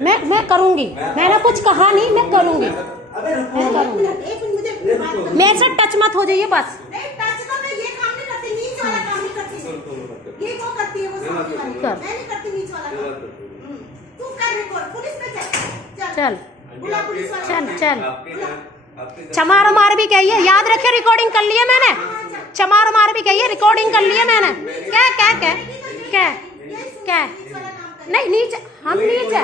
मैं करूंगी, मैंने कुछ कहा नहीं, मैं करूंगी, मैं करूंगी। मेरे से टच मत हो जाइए बस। चल चल चल चमार मार भी कहिए, याद रखे रिकॉर्डिंग कर लिया मैंने, चमार मार भी कहिए रिकॉर्डिंग कर लिया मैंने। क्या क्या क्या क्या क्या नहीं नीचे, हम नीचे,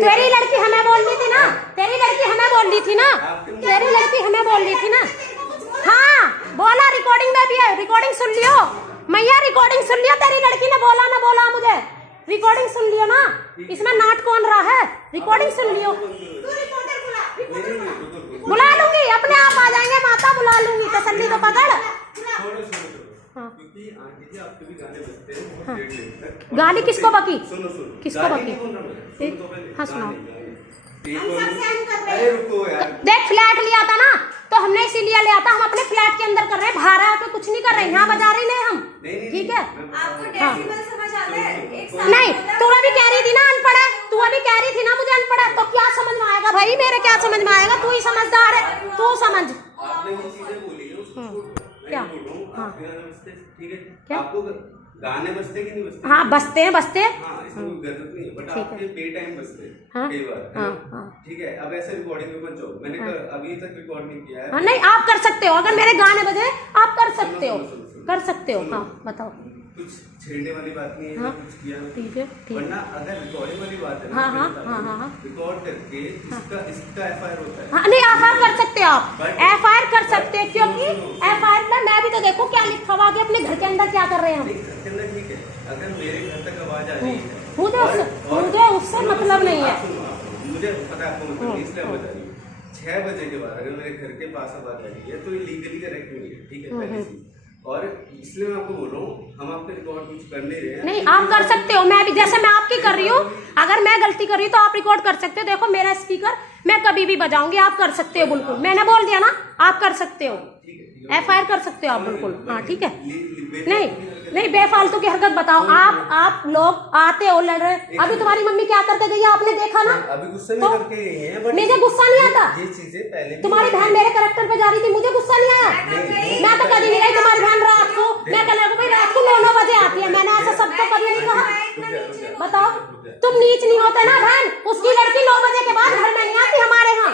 तेरी लड़की हमें बोल रही थी ना, तेरी लड़की हमें बोल रही थी ना, तेरी लड़की हमें बोल रही थी ना। हाँ बोला, रिकॉर्डिंग में भी है, रिकॉर्डिंग सुन लियो मैया, रिकॉर्डिंग सुन लियो, तेरी लड़की ने बोला ना बोला मुझे, रिकॉर्डिंग सुन लियो ना, इसमें नाट कौन रहा है, रिकॉर्डिंग सुन लियो। बुला लूंगी, अपने आप आ जाएंगे माता, बुला लूंगी, तसल्ली तो पकड़। हाँ। हाँ। गाली किसको बकी, किसको बकी? हाँ सुनाओ। देख फ्लैट लिया था ना, तो हमने इसीलिए लिया था, हम अपने फ्लैट के अंदर कर रहे हैं, भाड़ा पे कुछ नहीं कर रहे, यहाँ बजा रही नहीं हम, ठीक है? नहीं तू अभी कह रही थी ना अनपढ़ है, तू अभी कह रही थी ना मुझे अनपढ़ है, तो क्या समझ में आएगा भाई, मेरे क्या समझ में आएगा, तू ही समझदार है, तू समझ। क्या? हाँ क्या आपको गाने बजते कि नहीं बजते? हाँ बजते हैं, बजते हैं। हाँ, इसमें कोई गलत नहीं है, बट आपके बे टाइम बजते हैं कई बार, ठीक है? अब ऐसे रिकॉर्डिंग में मत जाओ, मैंने अभी तक रिकॉर्ड नहीं किया है। हाँ नहीं आप कर सकते हो, अगर मेरे गाने बजे आप कर सकते हो, कर सकते हो। हाँ बताओ। कुछ छेड़ने वाली बात नहीं है, हाँ, कुछ किया ठीक है, ठीक। वरना अगर रिकॉर्डिंग वाली बात है ना, हाँ हाँ हाँ हाँ, रिकॉर्ड करके इसका एफआईआर होता है। हाँ नहीं एफआईआर कर सकते हो आप, एफआईआर कर सकते हैं, क्योंकि एफआईआर में मैं भी तो देखो क्या लिखा हुआ, अपने घर के अंदर क्या कर रहे हैं हम। घर के अंदर ठीक है, अगर मेरे घर तक आवाज आ रही है, मुझे उससे मतलब नहीं है, मुझे पता है आपको मतलब, इसलिए बता रही हूँ 6 बजे के बाद अगर मेरे घर के पास आवाज आ रही है तो ये लीगली करेक्ट नहीं है, ठीक है? पहली चीज, और इसलिए मैं आपको बोल रहा हूँ, हम आपके रिकॉर्ड कुछ कर नहीं रहे हैं। नहीं आप कर सकते हो, मैं भी जैसे मैं आपकी कर रही हूँ, अगर मैं गलती कर रही हूँ तो आप रिकॉर्ड कर सकते हो। देखो मेरा स्पीकर मैं कभी भी बजाऊंगी, आप कर सकते हो बिल्कुल, मैंने बोल दिया ना, आप कर सकते हो, एफआईआर कर सकते हो आप बिल्कुल। हाँ ठीक है, नहीं नहीं बेफालतू की हरकत बताओ, आप लोग आते हो लड़ रहे। अभी तुम्हारी मम्मी क्या करके गई है आपने देखा ना, अभी गुस्सा नहीं करके गई है, बट मुझे गुस्सा नहीं आता, ये चीजें पहले तुम्हारी बहन मेरे कैरेक्टर पे जा रही थी, मुझे गुस्सा नहीं आया, मैं तो कभी नहीं गई, तुम्हारी बहन रात को, मैं कहने को भाई रात को 9 बजे आती है, मैंने ऐसा सब तो कभी नहीं कहा। बताओ तुम नीच नहीं होते ना बहन, उसकी लड़की 9 बजे के बाद घर में नहीं आती हमारे यहाँ,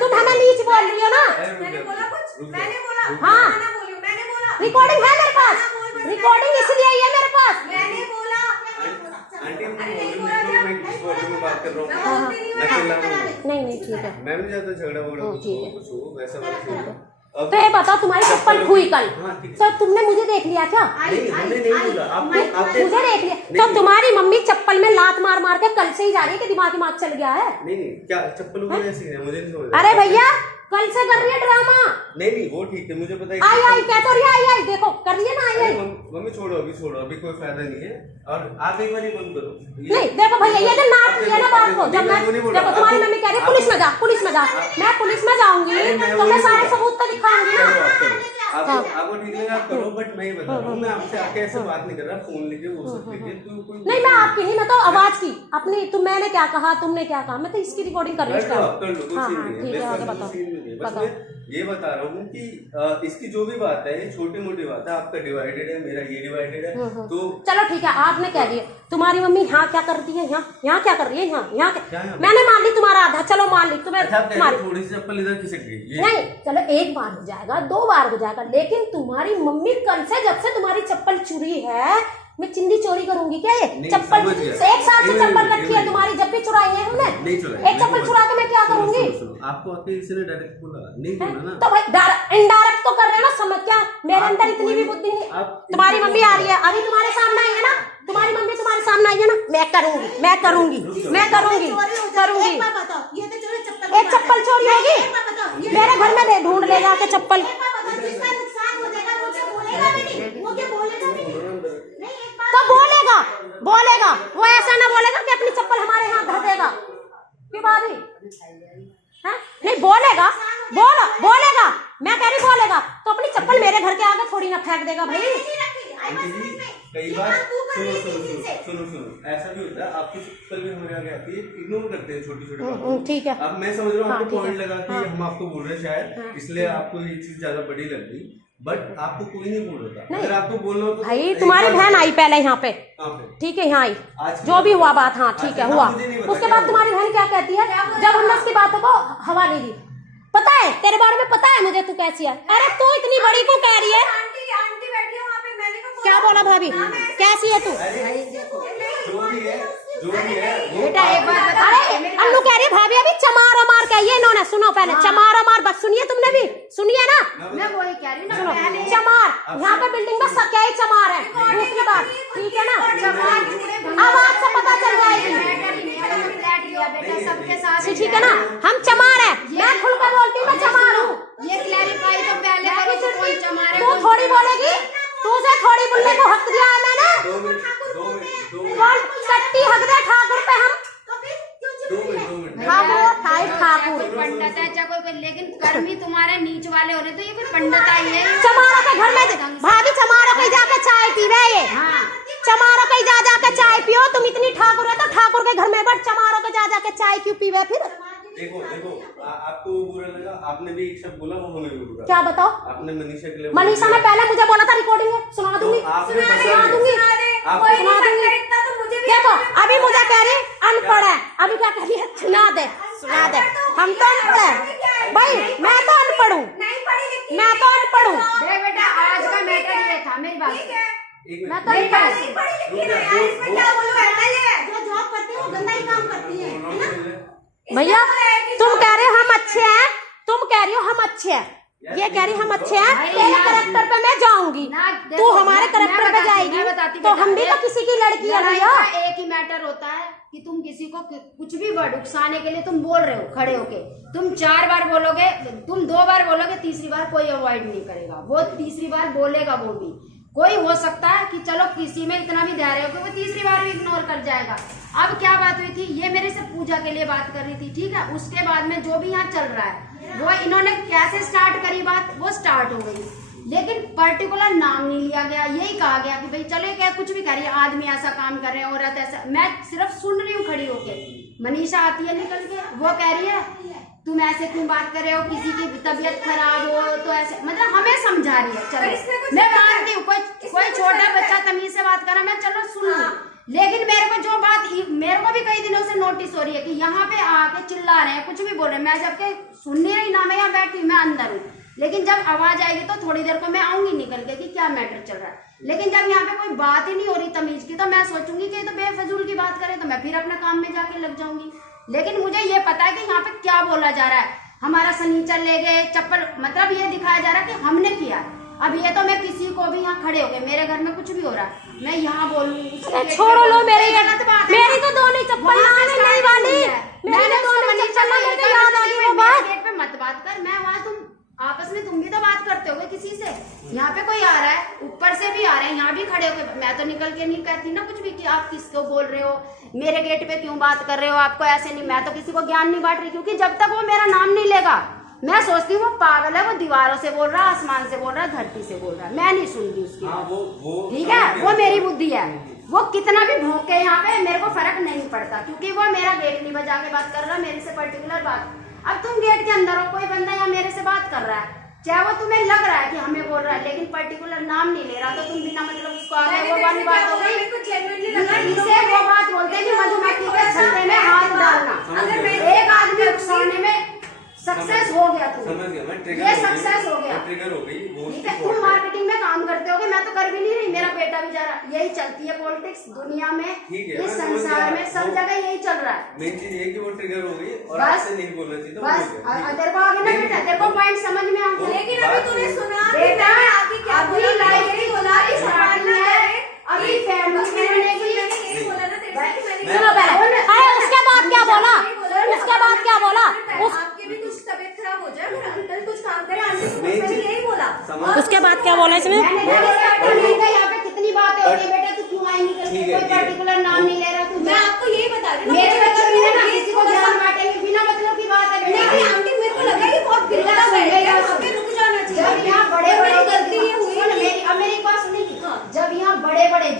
तुम हमें नीच बोल रही हो ना। हाँ रिकॉर्डिंग है मेरे पास, रिकॉर्डिंग इसलिए है मेरे पास। आंटी बात कर रहा हूँ, नहीं नहीं ठीक है, मैं भी ज्यादा झगड़ा वगड़ा कुछ हो वैसा। तो ये बताओ तुम्हारी चप्पल हुई कल, तो तुमने मुझे देख लिया क्या? नहीं बोला, मुझे देख लिया, तो तुम्हारी मम्मी चप्पल में लात मार मार के कल से ही जा रही है कि दिमाग चल गया है? नहीं क्या चप्पल मुझे नहीं समझ। अरे भैया कल से कर रही है ड्रामा। नहीं वो ठीक है, मुझे पता है। आई क्या तो आई देखो कर रही है ना, आई मम्मी छोड़ो अभी कोई फायदा नहीं है, और आप एक बार ही बंद करो। नहीं देखो भैया ये जो नाट लिया ना बात को, जब मैं देखो तुम्हारी मम्मी कह रही है पुलिस में जा, पुलिस में जा, मैं पुलिस में जाऊंगी तो मैं सारे सबूत तो दिखाऊंगी ना। आपको ठीक लगा आप करो, बट मैं ये बता रहा हूँ, मैं आपसे आके ऐसे बात नहीं कर रहा, फोन लेके वो सब लेके नहीं, मैं आपकी नहीं, मैं तो आवाज की अपनी, तुम मैंने क्या कहा तुमने क्या कहा, मैं तो इसकी रिकॉर्डिंग कर रही हूँ। हाँ हाँ ठीक है आगे बताओ। ये बता रहा हूँ कि इसकी जो भी बात है छोटी मोटी बात है, आपका डिवाइडेड है, मेरा ये डिवाइडेड है, तो चलो ठीक है। आपने कह दिया तुम्हारी मम्मी यहाँ क्या कर रही है, यहाँ क्या कर रही है, यहाँ क्या मैंने मान ली तुम्हारा आधा, चलो मान ली तुम्हें, तुम्हारी थोड़ी सी चप्पल इधर खिसक गई, नहीं चलो एक बार हो जाएगा, 2 बार हो जाएगा, लेकिन तुम्हारी मम्मी कल से जब से तुम्हारी चप्पल चुरी है, मैं चिंदी चोरी करूंगी क्या? ये चप्पल एक साल से चप्पल रखी है तुम्हारी, जब भी चुराई है हमने, एक चप्पल चुरा के मैं क्या करूंगी? आपको किसी ने डायरेक्ट बोला नहीं बोला ना, तो भाई इनडायरेक्ट तो कर रहे हैं ना, समझ क्या मेरे अंदर इतनी भी बुद्धि नहीं। तुम्हारी मम्मी आ रही है अभी तुम्हारे सामने आई है ना, तुम्हारी मम्मी तुम्हारे सामने आई है ना, मैं करूंगी मैं करूंगी मैं करूंगी करूंगी। एक चप्पल चोरी होगी मेरे घर में, ढूंढ ले जाके चप्पल। तो बोलेगा वो ऐसा ना बोलेगा कि अपनी चप्पल हमारे यहाँ धर देगा, क्यों भाभी? नहीं बोलेगा, मैं कह रही बोलेगा तो अपनी चप्पल मेरे घर के आगे थोड़ी ना फेंक देगा भाई। कई बार सुनो ऐसा भी होता है, आप कुछ कल भी हमारे आगे आती है, इग्नोर करते हैं छोटी छोटी बातों को। ठीक है। अब मैं समझ रहा हूँ आपको ठीक है। पॉइंट लगा कि हम आपको बोल रहे हैं शायद, इसलिए आपको ये चीज ज्यादा बड़ी लग गई, बट आपको कोई नहीं बोल रहा था। अगर आपको बोलना हो तो भाई तुम्हारी बहन आई पहले यहाँ पे, ठीक है, यहाँ आई, जो भी हुआ बात, हाँ ठीक है हुआ। उसके बाद तुम्हारी बहन क्या कहती है, जब हमने उसकी बातों को हवा नहीं दी, पता है तेरे बारे में पता है मुझे तू कैसी है। अरे तू इतनी बड़ी को कह रही है, क्या बोला भाभी, कैसी है तू? बेटा एक बात बता, अरे अन्नू कह रही है भाभी अभी चमार मार कहिए इन्होंने, सुनो पहले चमार मार, बस सुनिए, तुमने भी सुनिए ना, मैं वही कह रही हूँ सुनो ना, चमार, यहाँ पे बिल्डिंग में क्या ही चमार है, दूसरी बात, ठीक है ना, आवाज से पता चल जाएगी, बेटा सबके साथ ठीक है ना, हम चमार है, मैं खुल कर बोलती हूँ मैं चमार हूँ, ये क्लैरिफाई तो पहले करो कि कौन चमार है। तू थोड़ी बोलेगी, तुझे थोड़ी बोलने को हक दिया है मैंने, कौन कट्टी हक दे ठाकुर पे, हम ठाकुर पंडित है चाहे कोई, लेकिन कर्म ही तुम्हारे नीच वाले हो रहे, तो ये कोई पंडित आई है। चमारों के घर में भाभी, चमारों के जाके चाय पी रहे ये, चमारों के जा जाके चाय पियो, तुम इतनी ठाकुर है तो ठाकुर के घर में बट चमारों के जा जाके चाय क्यों पीवे फिर? देखो आपको वो बुरा लगा, आपने भी एक शब्द बोला, वो हमें भी बुरा। क्या बताओ? आपने मनीषा के लिए, मनीषा ने पहले मुझे बोला था रिकॉर्डिंग है, सुना दूंगी, सुना दूंगी। देखो अभी मुझे कह रही अनपढ़ है, अभी क्या कह रही है, सुना दे, हम तो अनपढ़ है भाई, मैं तो अनपढ़ हूँ, मैं तो अनपढ़ हूँ। बेटा आज का मैटर ये था, मेरी बात मैं तो भैया तुम कह रहे हो हम अच्छे हैं, तुम कह रही हो हम अच्छे हैं, ये कह रही हम अच्छे हैं, तेरे करेक्टर पे मैं जाऊंगी, तू हमारे करेक्टर पे जाएगी, तो हम भी तो किसी की लड़की है भैया। एक ही मैटर होता है कि तुम किसी को कुछ भी वर्ड उकसाने के लिए तुम बोल रहे हो खड़े होके, तुम 4 बार बोलोगे, तुम 2 बार बोलोगे, तीसरी बार कोई अवॉइड नहीं करेगा, वो तीसरी बार बोलेगा, वो भी कोई हो सकता है कि चलो किसी में इतना भी धैर्य हो कि वो तीसरी बार भी इग्नोर कर जाएगा। अब क्या बात हुई थी, ये मेरे से पूजा के लिए बात कर रही थी, ठीक है, उसके बाद में जो भी यहाँ चल रहा है वो इन्होंने कैसे स्टार्ट करी बात, वो स्टार्ट हो गई, लेकिन पर्टिकुलर नाम नहीं लिया गया, यही कहा गया कि भाई चलो क्या कुछ भी करिए, आदमी ऐसा काम कर रहे हैं, औरत ऐसा, मैं सिर्फ सुन रही हूँ खड़ी होके, मनीषा आती है निकल के, वो कह रही है तुम ऐसे क्यों बात कर रहे हो, किसी की तबीयत खराब हो तो ऐसे, मतलब हमें समझा रही है, चलो मैं मानती हूँ कोई छोटा बच्चा तमीज से बात कर रहा, मैं चलो सुन लूं, लेकिन मेरे को जो बात, मेरे को भी कई दिनों से नोटिस हो रही है कि यहाँ पे आके चिल्ला रहे हैं, कुछ भी बोल रहे हैं, मैं जबकि सुन नहीं रही ना, मैं यहाँ बैठी, मैं अंदर हूँ, लेकिन जब आवाज आएगी तो थोड़ी देर को मैं आऊंगी निकल के कि क्या मैटर चल रहा है, लेकिन जब यहाँ पे कोई बात ही नहीं हो रही तमीज की, तो मैं सोचूंगी कि तो बेफजूल की बात करे, तो मैं फिर अपने काम में जाके लग जाऊंगी। लेकिन मुझे ये पता है कि यहाँ पे क्या बोला जा रहा है, हमारा सनीचर ले गए, चप्पल, मतलब ये दिखाया जा रहा है कि हमने किया। अब ये तो मैं किसी को भी यहाँ खड़े हो गए, मेरे घर में कुछ भी हो रहा है, मैं यहाँ बोलूँ, छोड़ो लो, मेरी गलत बात है, मेरी तो दोनों चप्पल नहीं वाली, मैंने दोनों चप्पल नहीं, तो याद आ गई वो बात, गेट पे मत बात कर, मैं वहाँ, तुम आपस में तुम भी तो बात करते होगे किसी से, यहाँ पे कोई आ रहा है, ऊपर से भी आ रहे हैं, यहाँ भी खड़े होके, मैं तो निकल के नहीं कहती ना कुछ भी कि आप किसको बोल रहे हो, मेरे गेट पे क्यों बात कर रहे हो, आपको ऐसे नहीं, मैं तो किसी को ज्ञान नहीं बांट रही, क्योंकि जब तक वो मेरा नाम नहीं लेगा, मैं सोचती हूँ वो पागल है, वो दीवारों से बोल रहा है, आसमान से बोल रहा है, धरती से बोल रहा है, मैं नहीं सुनती उसकी बात, ठीक है, वो मेरी बुद्धि है, वो कितना भी भौंके यहाँ पे मेरे को फर्क नहीं पड़ता, क्योंकि वो मेरा गेट नहीं बजा के बात कर रहा, मेरे से पर्टिकुलर बात। अब तुम गेट के अंदर हो, कोई बंदा यहाँ मेरे से बात कर रहा है, चाहे वो तुम्हें लग रहा है कि हमें बोल रहा है, लेकिन पर्टिकुलर नाम नहीं ले रहा, तो तुम बिना मतलब उसको आ गए, वो वाली बात हो गई, इसे वो बात बोलते हैं कि मधुमक्खी के छत्ते में हाथ डालना, एक आदमी उकसाने में सक्सेस हो गया, ये सक्सेस हो गया, ट्रिगर हो गई, ठीक है, तुम मार्केटिंग में काम करते होगे, मैं तो कर भी नहीं रही, मेरा बेटा भी जा रहा, यही चलती है पॉलिटिक्स दुनिया में, इस संसार में सब जगह यही चल रहा है। मेन चीज ये कि वो ट्रिगर हो गई और आपसे नहीं बोलना चाहिए, बस तेरे को आगे ना बेटा, तेरे को पॉइंट समझ में आ गया, लेकिन अभी तूने सुना बेटा, अभी लाइफ की गुजारिश करनी है, अभी फैमिली में यही बोला ना तेरे से कि मैंने सुनो पहले, अरे उसके बाद क्या बोला, उसके बाद क्या बोला, आपकी भी कुछ तबीयत खराब हो जाए, अगर अंकल कुछ काम करे, आंटी मैंने यही बोला, उसके बाद क्या बोला इसमें, यहाँ पे कितनी बातें होती है, बेटा तू क्यों आई निकल के, कोई पर्टिकुलर नाम नहीं ले रहा तू, मैं आपको यही बता रही हूँ, मेरे बच्चे भी है ना, किसी को ध्यान बांटेंगे, बिना मतलब की बात है बेटा, नहीं आंटी मेरे को लगा कि बहुत गिरता है, आपके रुक जाना चाहिए, जब यहाँ बड़े बड़े गलती हुई, अब मेरी बात सुनेगी, जब यहाँ बड़े बड़े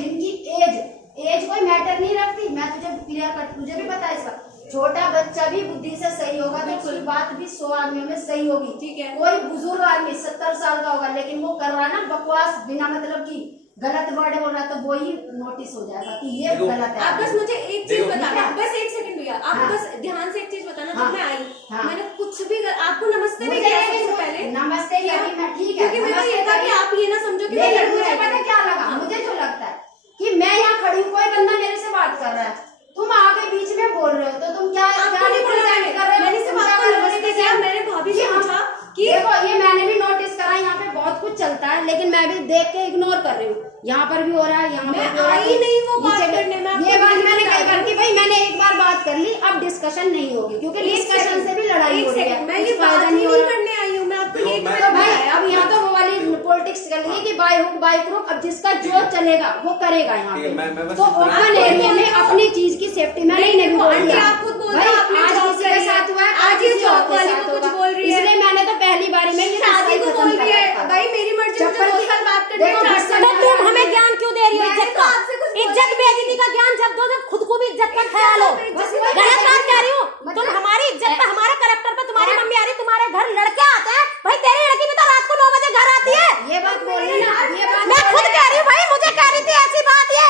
होगी, ठीक है। कोई बुजुर्ग आदमी 70 साल का होगा, लेकिन वो कर रहा है ना बकवास बिना मतलब की गलत वर्ड बोल रहा है, तो वो ही नोटिस हो जाएगा कि ये देखो, गलत है। आप बस मुझे एक चीज देखो, बताना, बस एक सेकंड भैया, आप हाँ। बस ध्यान से एक चीज बताना। हाँ। जब मैं आई, हाँ। मैंने कुछ भी आपको नमस्ते भी मुझे किया ये सबसे पहले। नमस्ते किया? करी मैं, ठीक है, क्योंकि मेरा नमस्ते ये था कि करी। आप ये ना समझो कि मैं लेकिन लड़ने मुझे आई पता हूँ। क्या लगा, मुझे जो लगता है कि मैं यहाँ खड़ी हूँ, कोई बंदा मेरे से बात कर रहा है, तुम आके बीच में बोल रहे हो, तो तुम क्या आपको नहीं बोला represent कर रहे हो? मैंने सिर्फ तुम क्या आपको कर रहे हो? नमस्ते किया, मैंने भाभी से कि हम- पूछा कि देखो ये मैंने भी नोटिस करा, यहाँ पे बहुत कुछ चलता है, लेकिन मैं भी देख के इग्नोर कर रही हूँ। यहाँ पर भी हो रहा है, यहाँ पर मैं भी हो रहा है, आई नहीं वो बात नीचे भी- करने में, आपको ये बात नहीं मैंने बता कई बार रही की, भाई मैंने एक बार बात कर ली, अब डिस्कशन नहीं होगी, क्योंकि एक डिस्कशन सेकंड, से भी लड़ाई एक हो रही है। सेकंड, मैं कुछ ये फायदा बात ही नहीं हो नहीं रहा। करने आई हूँ, मैं आपको देखो, ये मैं- तो भाई अब यहाँ तो वो वाली पॉलिटिक्स चल रही है कि बाय हुक बाय क्रुक, अब जिसका जो चलेगा वो करेगा यहाँ ठीक है, मैं पे। बस तो इतना- ओपन एरिया में अपनी चीज की सेफ्टी में नहीं देखो, बोल आंटी दिया। आप खुद बोल भाई रहे हो, आपने आज जॉब किसी के करी है, साथ हुआ है, आज ये किसी जॉब और के वाली साथ को कुछ होगा। बोल रही है। इसलिए मैंने तो पहली बारी में ये शादी को खत्म बोल रही है, करा था। भाई मेरी मर्जी, मुझे चप्पल 2 की- साल बात करनी है, देखो, 4 साल तो तुम हमें ज्ञान क्यों दे रही हो मैंने इज्जत तो का? आपसे कुछ बोला इज्जत ही बेइज्जती नहीं। का ज्ञान जब दो, जब खुद को भी इज्जत का ख्याल हो। बस गलत बात कह रही हूँ, तुम हमारी इज्जत पे, हमारे करेक्टर पे, तुम्हारी मम्मी आ रही, तुम्हारे घर लड़के आते हैं, भाई तेरी लड़की भी तो रात को 9 बजे घर आती है। ये बात बोल रही ना, अब ये बात मैं बोल खुद रही कह रही हूँ भाई, मुझे कह रही थी ऐसी बात ये।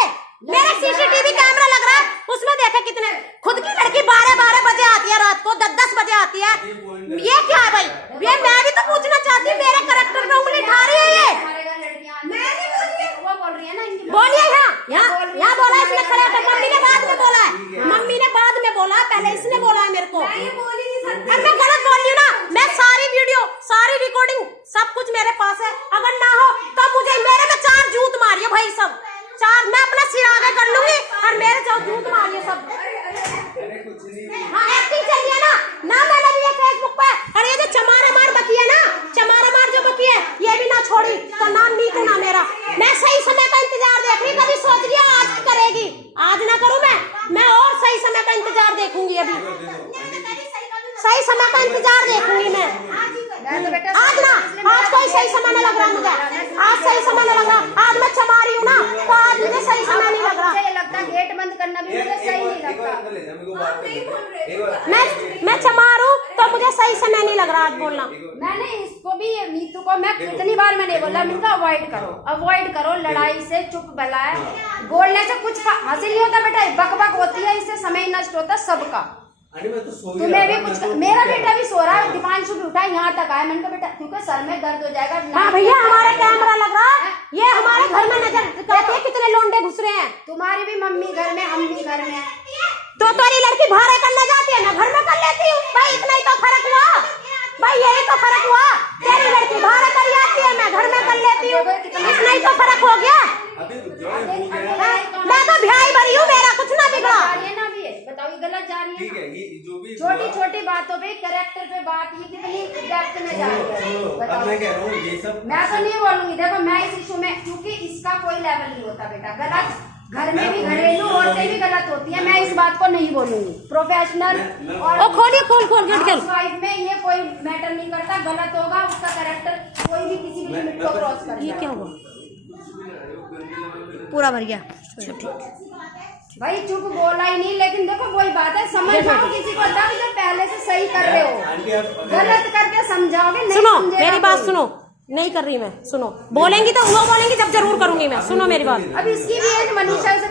मेरा सीसीटीवी कैमरा लग रहा है, उसमें देखा कितने, खुद की लड़की 12 बजे आती है, रात को 10 बजे आती है। ये क्या है भाई? ये मैं भी तो पूछना चाहती हूँ, मेरे करेक्टर पे उंगली उठा रही है ये। हमारे घर लड़कियां आती हैं। वो बोल रही है ना इनकी बोलिए यहाँ बोला इसने, खड़े होकर। मम्मी ने बाद में बोला है, मम्मी ने बाद में बोला है, पहले इसने बोला है मेरे को। मैं ये बोल ही नहीं सकती। और मैं गलत बोल रही हूँ ना, मैं सारी वीडियो, सारी रिकॉर्डिंग, सब कुछ मेरे पास है। अगर ना हो तो मुझे, मेरे में 4 जूत मारिए भाई, सब 4, मैं अपना सिर आगे कर लूंगी और मेरे 4 जूत मारिए सब। अरे कुछ नहीं। हाँ एक्टिंग चल रही है ना मैंने भी ये फेसबुक पे, और ये जो चमारा मार बकी है ना, चमारा मार जो बकी है, ये भी ना छोड़ी तो नाम नीतू ना मेरा। मैं सही समय का इंतजार देख रही, कभी सोच लिया आज करेगी, आज ना करूँ मैं और सही समय का इंतजार देखूंगी। अभी सही समय का इंतजार देखूंगी मैं। आज ना, आज कोई सही समय नहीं लग रहा मुझे, आज सही समय नहीं लग रहा। आज मैं चमा रही हूँ ना, तो आज मुझे सही समय नहीं लग रहा। मुझे ये लगता है गेट बंद करना भी मुझे सही नहीं लगता। मैं चमारू तो मुझे सही समय नहीं लग रहा आज बोलना। मैंने इसको भी, नीतू को मैं कितनी बार मैंने बोला, मैंने कहा अवॉइड करो लड़ाई से, चुप बलाए, बोलने से कुछ हासिल नहीं होता बेटा, बकबक होती है, इससे समय नष्ट होता है सबका। तुम्हें भी कुछ, मेरा बेटा भी सो रहा है, दीपांशु भी उठा, यहाँ तक आया, मैंने कहा बेटा क्योंकि सर में दर्द हो जाएगा। हाँ भैया, हमारे कैमरा लग रहा है, ये हमारे घर में नजर करते हैं कितने लोंडे घुस रहे हैं। तुम्हारी भी मम्मी घर में, हम भी घर में। तो तुम्हारी लड़की भाड़े करने जाती है ना, घर में कर लेती हूँ भाई, इतना ही तो फर्क हुआ भाई, यही तो फर्क हुआ। तेरी लड़की भाड़े कर जाती है, मैं घर में कर लेती हूँ, इतना ही तो फर्क हो गया। मैं तो भ्याई भरी हूँ, मेरा कुछ ना बिगड़ा। ना भी है, बताओ ये गलत जा रही ठीक है है, ये जो भी छोटी छोटी बातों पे, कैरेक्टर पे बात, ये कितनी डेप्थ में जा रही है अब बताओ। मैं कह रहा हूँ ये सब मैं तो नहीं बोलूंगी, देखो मैं इस इशू में, क्योंकि इसका कोई लेवल नहीं होता बेटा, गलत घर में भी, घरेलू औरतें भी गलत होती है, मैं इस बात को नहीं बोलूंगी। प्रोफेशनल और खोलिए, खोल गेट खोल। हाउसवाइफ में ये कोई मैटर नहीं करता, गलत होगा उसका कैरेक्टर, कोई भी किसी भी लिमिट को क्रॉस कर ये जाए। क्या हुआ? पूरा भर गया। भाई चुप बोला ही नहीं, लेकिन देखो वही बात है, समझाओ किसी को तब जब पहले से सही कर रहे हो, आंटी आप गलत करके समझाओगे नहीं सुनो समझेगा मेरी बात कोई। सुनो, नहीं कर रही मैं, सुनो बोलेंगी तो वो बोलेंगी जब जरूर करूंगी मैं, सुनो मेरी बात। अब इसकी भी एज मनीषा से